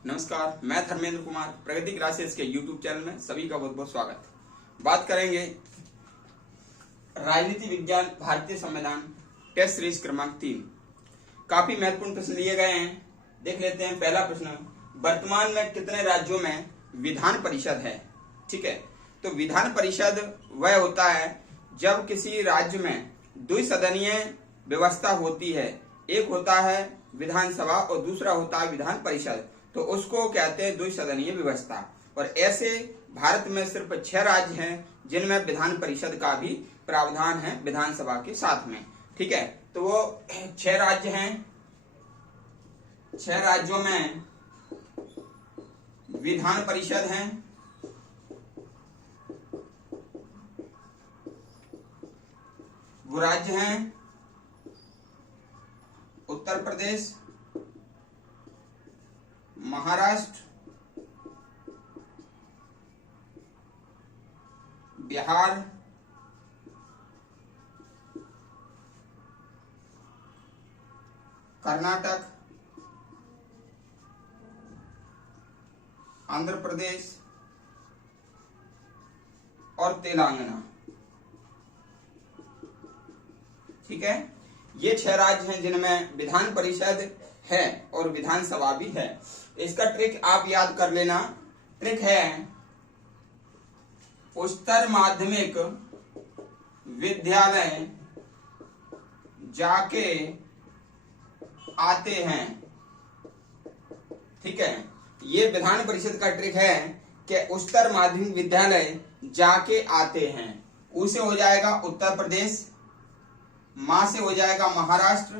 नमस्कार, मैं धर्मेंद्र कुमार प्रगति क्लासेस के YouTube चैनल में सभी का बहुत बहुत स्वागत। बात करेंगे राजनीति विज्ञान भारतीय संविधान टेस्ट सीरीज क्रमांक 3। काफी महत्वपूर्ण प्रश्न लिए गए हैं, देख लेते हैं। पहला प्रश्न, वर्तमान में कितने राज्यों में विधान परिषद है? ठीक है, तो विधान परिषद वह होता है जब किसी राज्य में द्विसदनीय व्यवस्था होती है। एक होता है विधानसभा और दूसरा होता है विधान परिषद, तो उसको कहते हैं द्विसदनीय व्यवस्था। और ऐसे भारत में सिर्फ 6 राज्य हैं जिनमें विधान परिषद का भी प्रावधान है विधानसभा के साथ में। ठीक है, तो वो 6 राज्य हैं। 6 राज्यों में विधान परिषद है। वो राज्य हैं उत्तर प्रदेश, महाराष्ट्र, बिहार, कर्नाटक, आंध्र प्रदेश और तेलंगाना। ठीक है, ये 6 राज्य हैं जिनमें विधान परिषद है और विधानसभा भी है। इसका ट्रिक आप याद कर लेना। ट्रिक है, उच्चतर माध्यमिक विद्यालय जाके आते हैं। ठीक है, ये विधान परिषद का ट्रिक है कि उच्चतर माध्यमिक विद्यालय जाके आते हैं। उ से हो जाएगा उत्तर प्रदेश, मां से हो जाएगा महाराष्ट्र,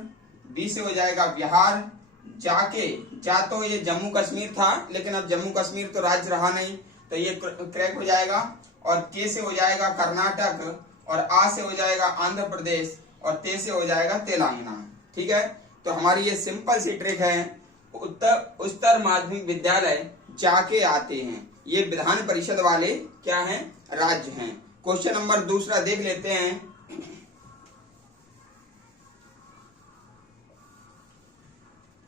बी से हो जाएगा बिहार, जाके जा तो ये जम्मू कश्मीर था, लेकिन अब जम्मू कश्मीर तो राज्य रहा नहीं, तो ये क्रैक हो जाएगा। और के से हो जाएगा कर्नाटक, और आ से हो जाएगा आंध्र प्रदेश, और ते से हो जाएगा तेलंगाना। ठीक है, तो हमारी ये सिंपल सी ट्रिक है, उच्चतर माध्यमिक विद्यालय जाके आते हैं। ये विधान परिषद वाले क्या हैं? राज्य हैं। क्वेश्चन नंबर दूसरा देख लेते हैं।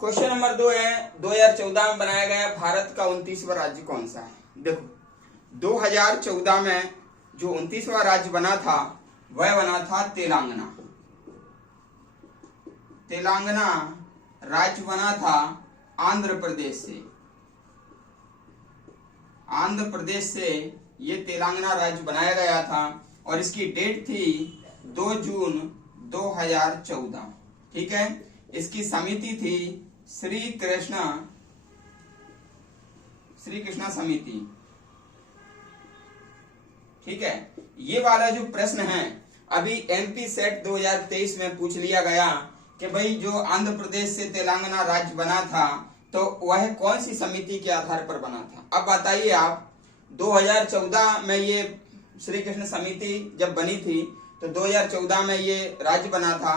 क्वेश्चन नंबर 2 है, 2014 में बनाया गया भारत का 29वां राज्य कौन सा है? देखो, 2014 में जो 29वां राज्य बना था वह बना था तेलंगाना। तेलंगाना राज्य बना था आंध्र प्रदेश से। आंध्र प्रदेश से ये तेलंगाना राज्य बनाया गया था और इसकी डेट थी 2 जून 2014। ठीक है, इसकी समिति थी श्री कृष्णा समिति। ठीक है, ये वाला जो प्रश्न है अभी एमपी सेट 2023 में पूछ लिया गया कि भाई जो आंध्र प्रदेश से तेलंगाना राज्य बना था तो वह कौन सी समिति के आधार पर बना था। अब बताइए आप, 2014 में ये श्री कृष्ण समिति जब बनी थी तो 2014 में ये राज्य बना था।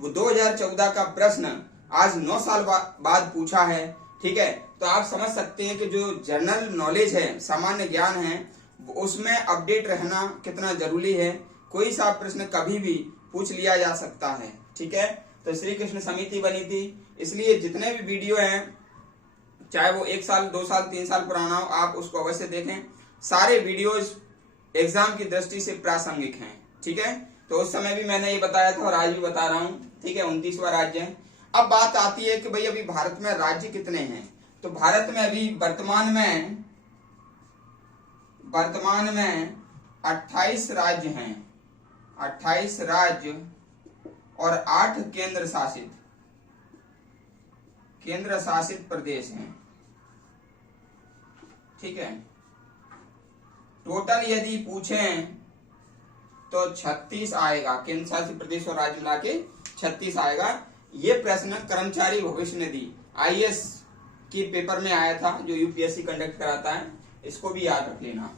वो 2014 का प्रश्न आज 9 साल बाद पूछा है। ठीक है, तो आप समझ सकते हैं कि जो जनरल नॉलेज है, सामान्य ज्ञान है, उसमें अपडेट रहना कितना जरूरी है। कोई सा प्रश्न कभी भी पूछ लिया जा सकता है। ठीक है, तो श्री कृष्ण समिति बनी थी, इसलिए जितने भी वीडियो हैं, चाहे वो 1 साल 2 साल 3 साल पुराना हो, आप उसको अवश्य देखें। सारे वीडियोज एग्जाम की दृष्टि से प्रासंगिक हैं। ठीक है, तो उस समय भी मैंने ये बताया था और आज भी बता रहा हूँ। ठीक है, 29वां राज्य है। अब बात आती है कि भाई अभी भारत में राज्य कितने हैं? तो भारत में अभी वर्तमान में 28 राज्य हैं। 28 राज्य और 8 केंद्र शासित प्रदेश हैं। ठीक है, टोटल यदि पूछें तो 36 आएगा। केंद्र शासित प्रदेश और राज्य मिला के 36 आएगा। ये प्रश्न कर्मचारी भविष्य निधि आईएएस की पेपर में आया था, जो यूपीएससी कंडक्ट कराता है, इसको भी याद रख लेना।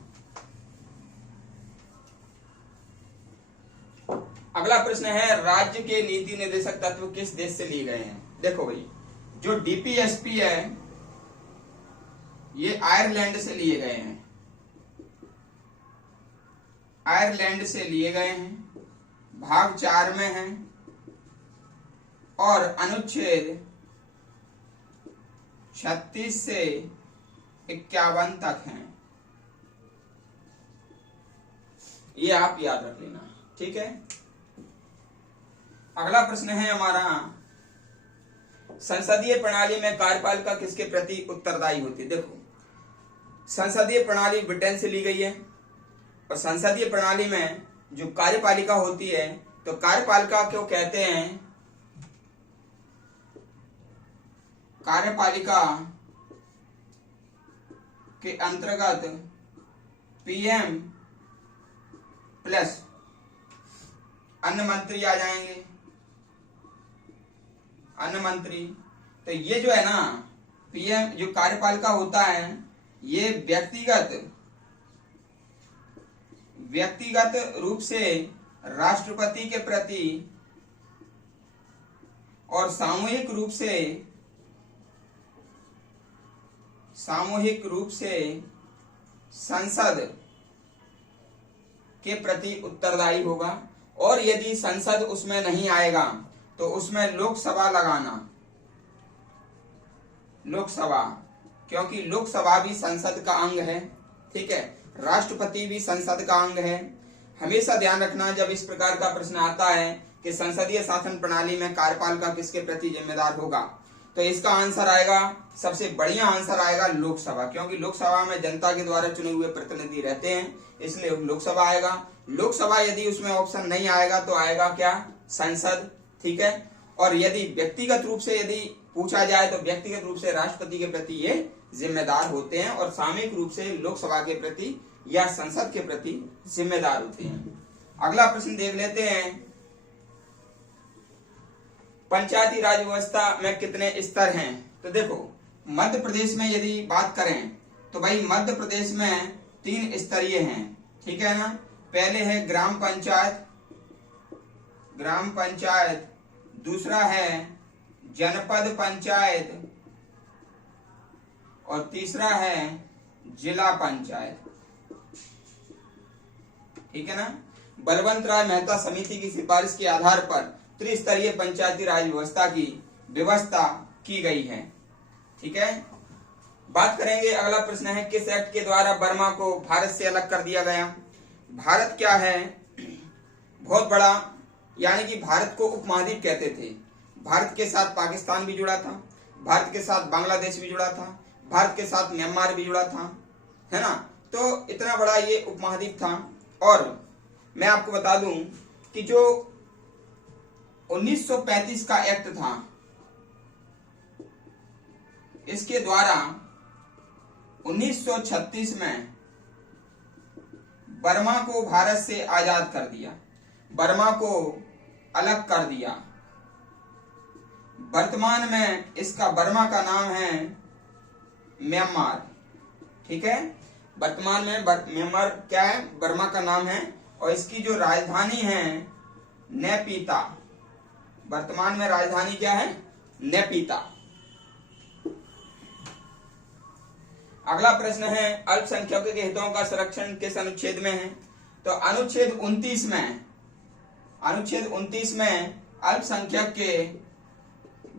अगला प्रश्न है, राज्य के नीति निर्देशक तत्व किस देश से लिए गए हैं? देखो भाई, जो डीपीएसपी है ये आयरलैंड से लिए गए हैं। आयरलैंड से लिए गए हैं, भाग 4 में है और अनुच्छेद 36 से 51 तक हैं। ये आप याद रख लेना, ठीक है। अगला प्रश्न है हमारा, संसदीय प्रणाली में कार्यपालिका किसके प्रति उत्तरदायी होती है। देखो, संसदीय प्रणाली ब्रिटेन से ली गई है, और संसदीय प्रणाली में जो कार्यपालिका होती है, तो कार्यपालिका क्यों कहते हैं, कार्यपालिका के अंतर्गत पीएम प्लस अन्य मंत्री आ जाएंगे, अन्य मंत्री। तो ये जो है ना, पीएम जो कार्यपालिका होता है, ये व्यक्तिगत रूप से राष्ट्रपति के प्रति और सामूहिक रूप से संसद के प्रति उत्तरदायी होगा। और यदि संसद उसमें नहीं आएगा तो उसमें लोकसभा लगाना, लोकसभा, क्योंकि लोकसभा भी संसद का अंग है, ठीक है। राष्ट्रपति भी संसद का अंग है। हमेशा ध्यान रखना, जब इस प्रकार का प्रश्न आता है कि संसदीय शासन प्रणाली में कार्यपालिका किसके प्रति जिम्मेदार होगा, तो इसका आंसर आएगा, सबसे बढ़िया आंसर आएगा लोकसभा, क्योंकि लोकसभा में जनता के द्वारा चुने हुए प्रतिनिधि रहते हैं, इसलिए लोकसभा आएगा। लोकसभा यदि उसमें ऑप्शन नहीं आएगा तो आएगा क्या, संसद, ठीक है। और यदि व्यक्तिगत रूप से यदि पूछा जाए तो व्यक्तिगत रूप से राष्ट्रपति के प्रति ये जिम्मेदार होते हैं, और सामूहिक रूप से लोकसभा के प्रति या संसद के प्रति जिम्मेदार होते हैं। अगला प्रश्न देख लेते हैं, पंचायती राज व्यवस्था में कितने स्तर हैं। तो देखो, मध्य प्रदेश में यदि बात करें तो भाई मध्य प्रदेश में 3 स्तरीय हैं, ठीक है ना। पहले है ग्राम पंचायत, दूसरा है जनपद पंचायत, और तीसरा है जिला पंचायत, ठीक है ना। बलवंत राय मेहता समिति की सिफारिश के आधार पर त्रिस्तरीय पंचायती राज व्यवस्था की व्यवस्था की गई है, ठीक है। बात करेंगे, अगला प्रश्न है, किस एक्ट के द्वारा बर्मा को भारत से अलग कर दिया गया। भारत क्या है, बहुत बड़ा, यानी कि भारत को उपमहाद्वीप कहते थे। भारत के साथ पाकिस्तान भी जुड़ा था, भारत के साथ बांग्लादेश भी जुड़ा था, भारत के साथ म्यांमार भी जुड़ा था, है ना। तो इतना बड़ा ये उपमहाद्वीप था। और मैं आपको बता दूं कि जो 1935 का एक्ट था, इसके द्वारा 1936 में बर्मा को भारत से आजाद कर दिया, बर्मा को अलग कर दिया। वर्तमान में इसका बर्मा का नाम है म्यांमार, ठीक है। वर्तमान में म्यांमार क्या है, बर्मा का नाम है, और इसकी जो राजधानी है नेपीता। वर्तमान में राजधानी क्या है, नेपीता। अगला प्रश्न है, अल्पसंख्यकों के हितों का संरक्षण किस अनुच्छेद में है। तो अनुच्छेद 29 में अल्पसंख्यक के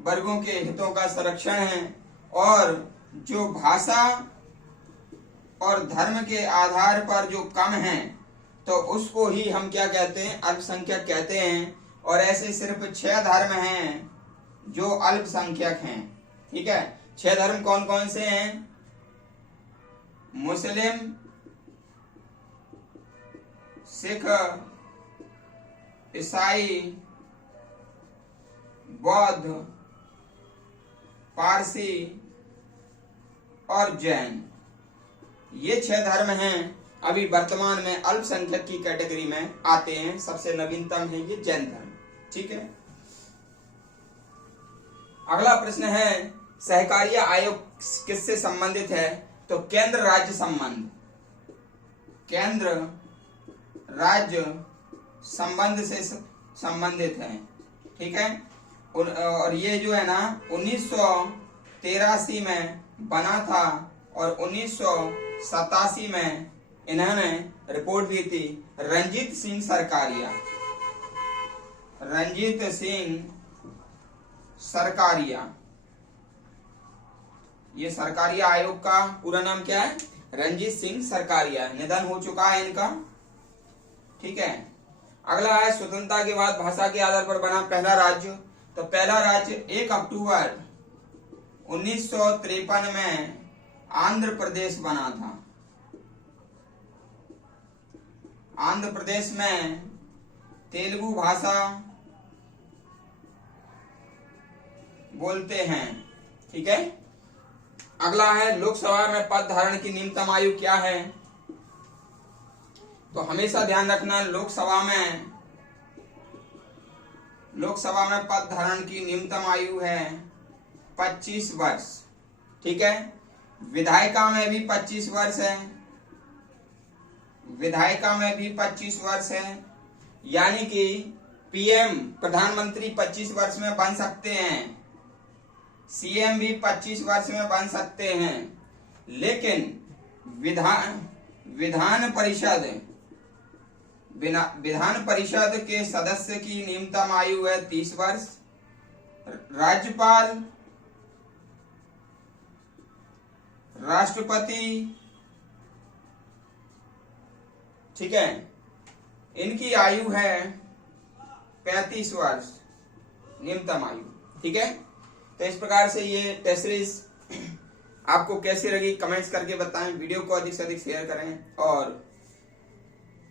वर्गों के हितों का संरक्षण है, और जो भाषा और धर्म के आधार पर जो कम है तो उसको ही हम क्या कहते हैं, अल्पसंख्यक कहते हैं। और ऐसे सिर्फ 6 धर्म हैं जो अल्पसंख्यक हैं, ठीक है। 6 धर्म कौन कौन से हैं, मुस्लिम, सिख, ईसाई, बौद्ध, पारसी और जैन। ये 6 धर्म हैं, अभी वर्तमान में अल्पसंख्यक की कैटेगरी में आते हैं। सबसे नवीनतम है ये जैन धर्म, ठीक है। अगला प्रश्न है, सहकारिता आयोग किससे संबंधित है। तो केंद्र राज्य संबंध, केंद्र राज्य संबंध से संबंधित है, ठीक है। और ये जो है ना 1983 में बना था, और 1987 में इन्होंने रिपोर्ट दी थी। रंजीत सिंह सरकारिया, ये सरकारिया आयोग का पूरा नाम क्या है? रणजीत सिंह सरकारिया। निधन हो चुका है इनका। ठीक है। अगला है स्वतंत्रता के बाद भाषा के आधार पर बना पहला राज्य। तो पहला राज्य 1 अक्टूबर 1953 में आंध्र प्रदेश बना था। आंध्र प्रदेश में तेलुगु भाषा बोलते हैं। ठीक है। अगला है लोकसभा में पद धारण की न्यूनतम आयु क्या है? तो हमेशा ध्यान रखना, लोकसभा में पद धारण की न्यूनतम आयु है 25 वर्ष। ठीक है। विधायिका में भी 25 वर्ष है। विधायिका में भी 25 वर्ष है। यानी कि पीएम प्रधानमंत्री 25 वर्ष में बन सकते हैं, सीएम भी 25 वर्ष में बन सकते हैं, लेकिन विधान परिषद के सदस्य की न्यूनतम आयु है 30 वर्ष। राज्यपाल, राष्ट्रपति, ठीक है, इनकी आयु है 35 वर्ष न्यूनतम आयु। ठीक है। तो इस प्रकार से ये टेस्ट सीरीज आपको कैसी लगी कमेंट्स करके बताएं। वीडियो को अधिक से अधिक शेयर करें और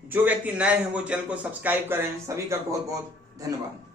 जो व्यक्ति नए हैं वो चैनल को सब्सक्राइब करें। सभी का बहुत बहुत धन्यवाद।